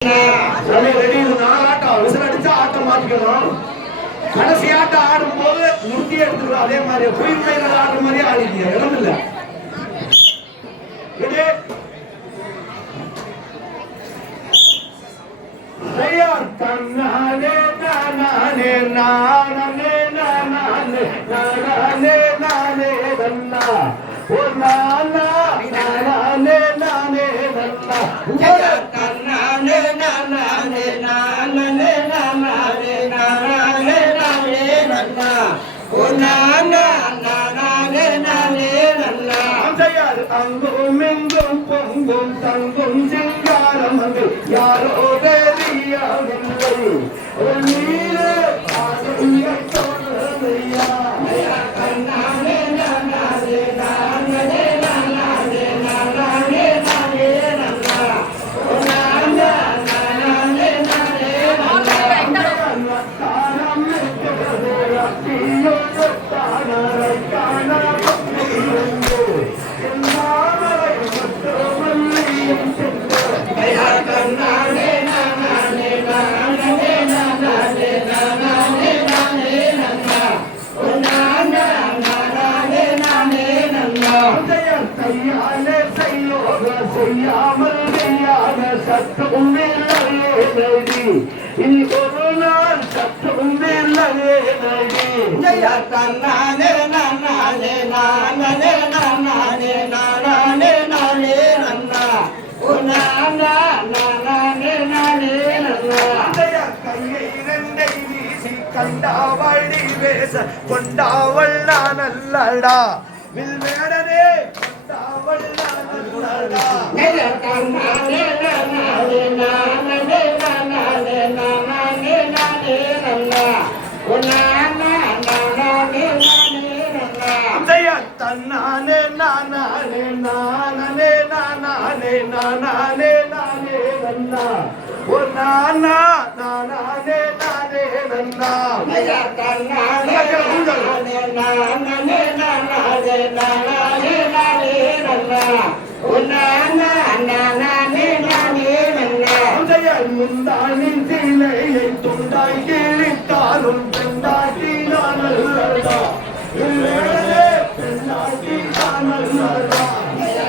கடைசி ரெடி நாலு ஆட்டம் விசில் அடிச்சா ஆட்டம் மாத்திக்கணும் கடைசி ஆட்டம் ஆடும்போது நிறுத்தி எடுத்துக்கிறோம் அதே மாதிரி குயில் மயில ஆடுற மாதிரியே ஆடிக்கீங்க இடம் இல்ல ரெடி ஐயா தன்னானே நானே நானே நானே நானே நானே தன்னா ஓ நானா நானே நானே தன்னா அங்கும் இங்கும் பொங்கும் தங்கும் சிங்காரம் அங்கு யாரோ தெரியவில்லை செய்யாத சற்றும் இல்லையே நடி இனி ஒரு நாள் இல்லையே நடி கண்ணானே நானே நானே நானே நானே நானே நன்னா ஓ நானா நானே நானே நன்னா கையை இரண்டை வீசி கண்டாவளி பேச கொண்டாவள் நான் அல்லடா வில்வேடனே நானா நானே நானே தன்னானே நானே நானே நானே நானே நானே நன்னா ஓ நானா நானே முந்தானின் சீலையை துண்டாய் கிழித்தாலும் பெண்டாட்டி நான் அல்லடா இல்லையே பெண்டாட்டி நான் அல்லடா ஐயா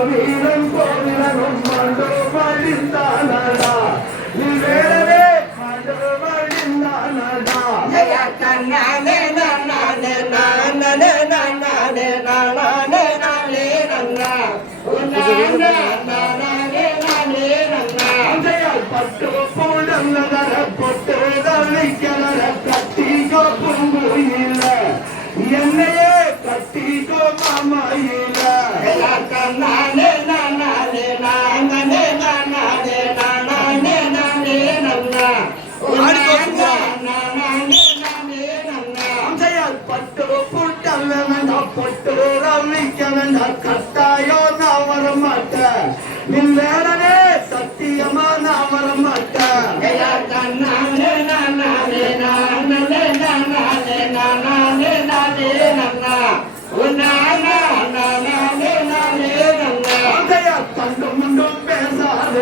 தன்னாரே மாவீரன் கோவிலனும் மாண்டோ மடிந்தானடா வில்வேடனே மாண்டோ கண்ணானே நானே நானே நானே நானே நானே நன்னா ஓ நானே நானே நன்னா அதையார் பொட்டு கட்டிக்கோ பூங்குயில என்னையே கட்டிக்கோ மாமையில. பட்டு போட்டல்ல வேண்டாம் பொட்டு ரவிக்க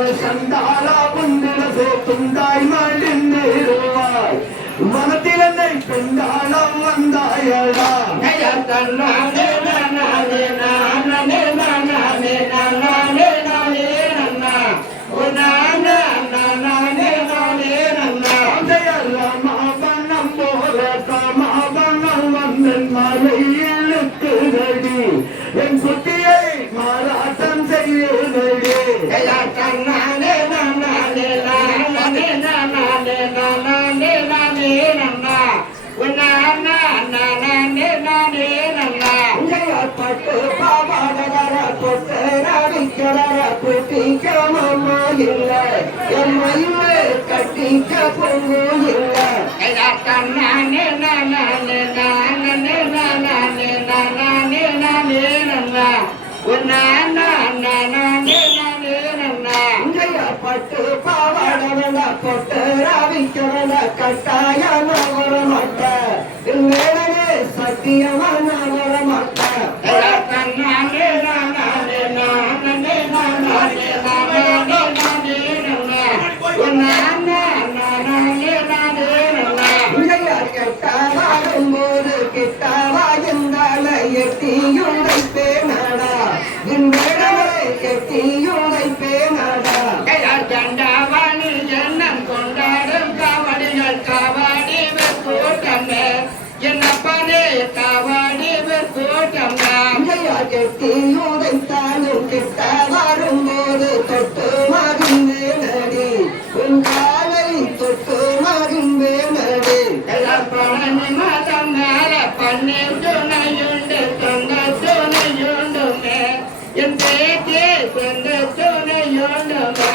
பேசாத சண்டாலா உண்டிலசே துண்டாய் மடிந்திருவாய் மனத்தில் என்னை குட்டிக்க கட்டிக்க பொண்ணு இல்ல கண்ணானே நானே நானே நானே நானே நானே நன்னா உன்னா நானே நானே நன்னா இங்கைய பட்டு பாவாடவன பொட்டு ராவிக்கிறன கட்டாய வர மாட்டேன் வேடனே இங்கைய கெட்டியுடை தானும் கிட்ட வரும்போது தொட்டு மகிழ்ந்தேனடி உன் காலை தொட்டு மாதம் மேல பன்னீர் துணையுண்டு சொந்த துணையுண்டுமே. என் சொந்த துணையுண்டுமே.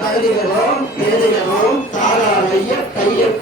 தகுதிகளும் எழுதிகளும் தாராளைய கையில்